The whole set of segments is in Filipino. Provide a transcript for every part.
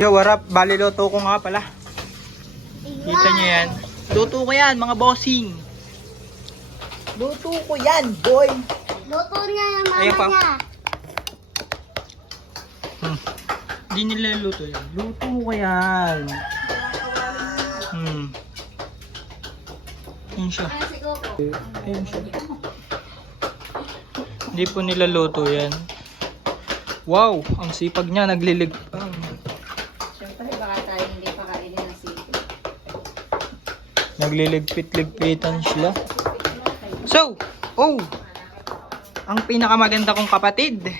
Yo, what up? Bali, luto ko nga pala. Kita nyo yan. Luto ko yan, mga bossing. Luto ko yan, boy. Luto niya yung mama Ayun pa. niya. Hindi nila luto yan. Luto ko yan. Ayun siya. Ay, si Coco. Ayun siya. Hindi po nila luto yan. Wow, ang sipag niya, naglilig. Siyempre, baka tayo hindi pa kainin ng sipag. Nagliligpit-ligpitan sila. So, ang pinakamaganda kong kapatid.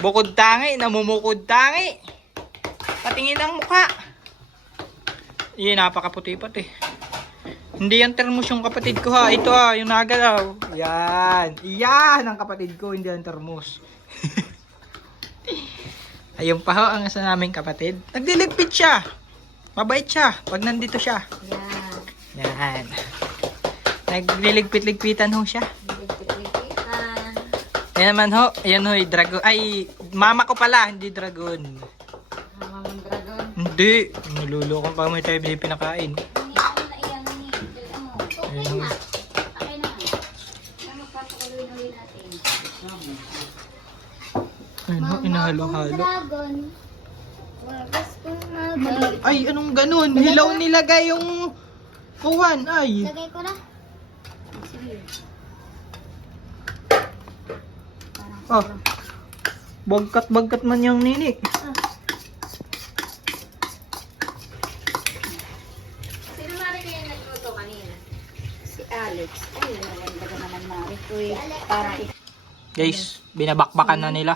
Bukod tangi, namumukod tangi. Patingin ang mukha. Iyan, napakaputi-puti. Hindi yan termos yung kapatid ko ha. Ito ha, yung nagalaw. Yan. Yan ang kapatid ko, hindi yan termos. Ayun pa ho, ang isa naming kapatid. Nagliligpit siya. Mabait siya pag nandito siya. Yan. Yan. Nagliligpit-ligpitan ho siya. Ligpit-ligpitan. Yan naman ho. Ayan ho, dragon. Ay, mama ko pala, hindi dragon. Mamang dragon. Hindi. Nilulokong pa may tayo pinakain. Iyan na niya. Okay Ayun. na. Okay na. Ano magpapakuluin-ulit natin? Ayun ho, inahalo-halo. Dragon. Wagas kong magal. Ay, anong ganun? Hilaw nilagay yung kuwan. Ay. Lagay ko na. Sige. Oh. Bagkat-bagkat man yung nini. Sino Mari kaya nagluto kanina? Si Alex. Ay, maganda ka naman Mari. Uy, para Guys, binabakbakan na nila.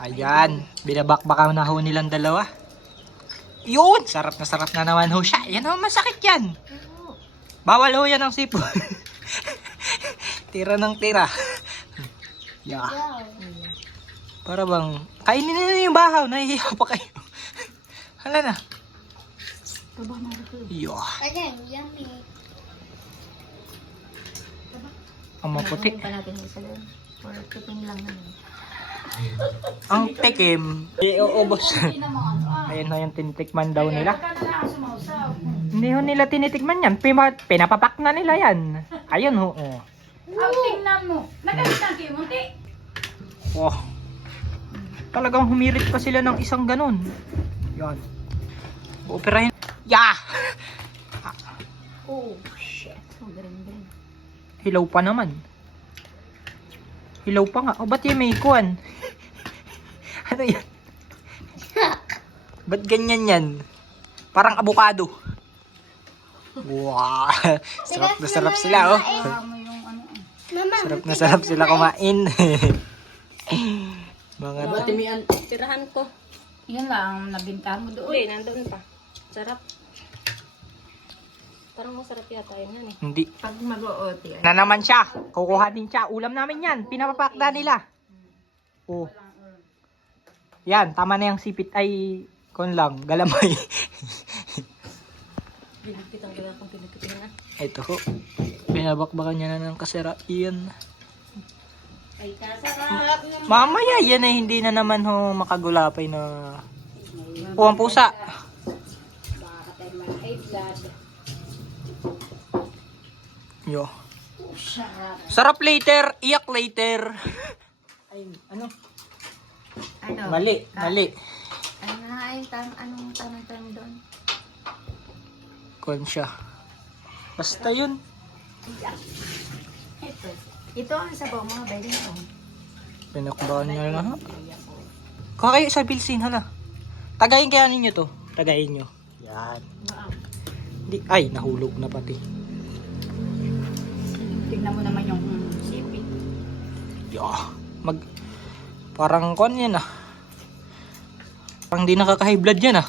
Ayan, binabakbakan na ho nilang dalawa. Yun, sarap na naman ho siya. Yan ho, masakit yan. Bawal ho yan ang sipo. Tira ng tira. Yeah. Para bang, kainin na yung bahaw, nahihiyaw pa kayo. Hala na. Yeah. Again, yummy. Ang maputi. pa natin isa doon. For cooking lang naman. Ang tikim, iuubos. Ayan na yung tinitikman daw nila. Hindi ho nila tinitikman yan. Pinapapak na nila yan. Ayun ho. Oh. Tingnan mo. Nagalitan kayo, munti. Oh. Talagang humirit pa sila ng isang ganun. Yan. Operahin. Yeah! Oh, shit. Oh, galing. Hilaw pa naman. Hilaw pa nga. O, ba't yung may kuwan? Ano yan? Ba't ganyan yan? Parang abukado. Wow! Sarap sila, oh. Mama, Sarap sila kumain. Mga Batimian, tirahan ko. Yan lang, nabintahan mo doon. Hindi, nandoon pa. Sarap. Parang masarap yata yun eh. Hindi. Pag mag-OOT ay. Na naman siya. Kukuha din siya. Ulam namin yan. Pinapapakda nila. Oh. Yan. Tama na yung sipit ay kon lang. Galamay. Pinagkitang kung pinagkitingan. Ito ho. Pinabakbakan niya na ng kasera. Iyan. Ay, kasarap ng Mamaya yan ay hindi na naman ho makagulapay na. O ang pusa. baka tayo mga high blood. Yo. Sarap. Sarap later. Iyak later. Ay, ano? Ano? Mali. Ano na yung anong tanong doon? Kon siya. Basta yun. Ito ang sabaw mga bebe na. Pinakbakan niya na ha. Kakayo sa bilsin hala. Tagayin kaya ninyo to. Tagayin nyo. Yan. Di, ay, nahulog na pati. Tignan mo naman yung sipit. Parang kon yan ah. Parang di nakaka-high blood yan ah.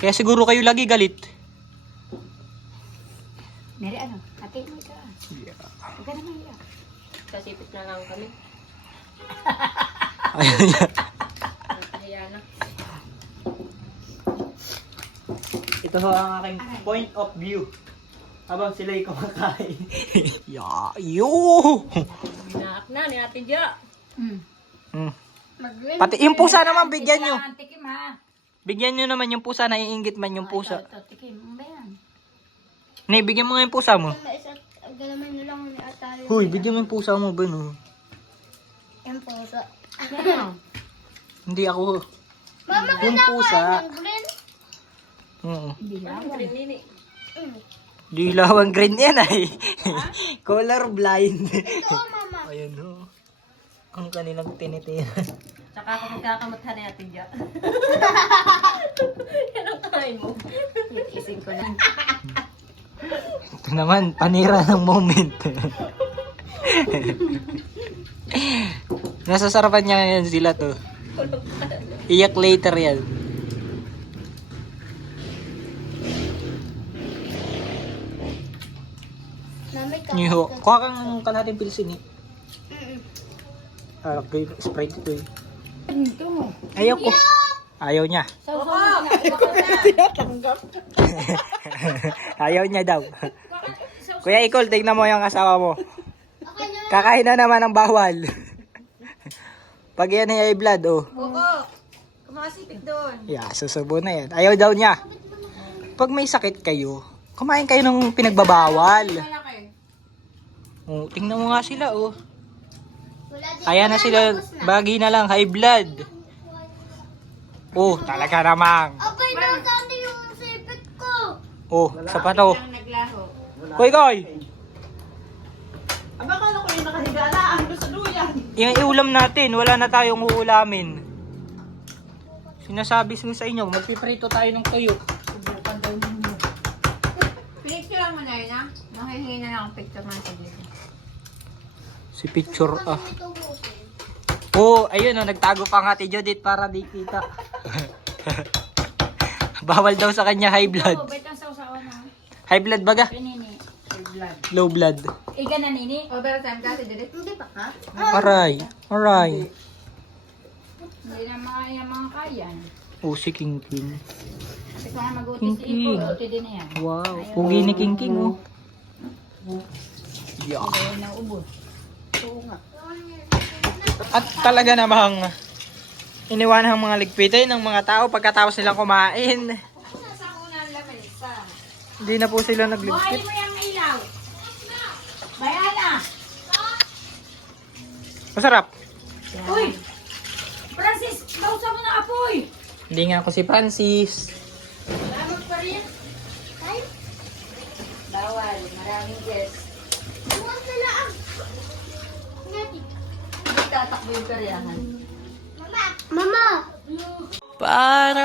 Kaya siguro kayo lagi galit. Mary, ano? Ate, mo ka. Yeah. Huwag ka naman iyak. Sa sipit na lang kami. Ayun yan. Kaya na. Ito ho ang aking point of view. Habang sila'y kumakain. Yo! Binaak na ni Ate Jo. Mm. Pati yung pusa naman, bigyan nyo. Kailangan tikim ha. Bigyan nyo naman yung pusa, naiingit man yung pusa. Ito, tikim. Ano ba yan? Nay, bigyan mo nga yung pusa mo. Galaman nyo lang ni Atay. Huy, bigyan mo yung pusa mo, Ben. Oh. Yung puso. Yan. Hindi ako. Mama, Yung pusa. ng green. Oo. Bilawan. Dilawang green yan ay. Color blind. Ito, mama. Ayun o. Ang kanilang tinitira. Tsaka ako magkakamuthan na natin dyan. Yan ang kain mo. Isin ko lang. Ito naman, panira ng moment. Nasasarapan niya ngayon sila to. Iyak later yan. Mami, Niho. Kuha kang kalahating pilsin eh. Okay, Sprite ito eh. Ito. Ayaw ko. Ayaw niya. Ayaw niya daw. Kuya Ikol, tignan mo yung asawa mo. Kakain na naman ng bawal. Pag yan ay blood, oh. Oo. Kumakasipit doon. Yeah, susubo na yan. Ayaw daw niya. Pag may sakit kayo, kumain kayo ng pinagbabawal. Malaki. Oh, tingnan mo nga sila, oh. Kaya na sila, bagi na lang, high blood. Oh, talaga namang. Abay, nasaan yung sipit ko? Oh, sa pato. Ang naglaho. Koy, koy! Aba, kala ko yung nakahiga na. Ang gusto duyan. Yung iulam natin, wala na tayong uulamin. Sinasabi ko sa inyo, magpiprito tayo ng tuyo. Subukan daw ninyo. Picture mo na yun ha? Mahihingi na lang ang picture mo sa dito. Si picture, ah. Oh, ayun, oh, nagtago pa nga ti Judith para di kita. Bawal daw sa kanya high Oo, blood. ba't ang sausawan na? High blood baga? Pinini. Blood. Low blood. Iga na nini? Overtime kasi dito. Hindi pa ka? Aray, aray. Hindi na mga kayan. Oh, si King King. Kasi kung nga mag-uti si King. Ipo, uti din na yan. Wow, pugi ni King King, oh. Yeah. Kaya naubos. Oo nga. At talaga namang iniwanan ang mga ligpitin ng mga tao pagkatapos nilang kumain. Nasa unang lamesa. Hindi na po sila Buhayin nagligpit. mo yung ilaw. Bayana. Masarap. Uy! Francis, bausa mo na apoy. Hindi nga ako si Francis. Lamag pa rin. Ay, Bawal, maraming guest. buwan na lang. Ngati. Hindi tatakbo yung karyahan. Mama! Mama! Para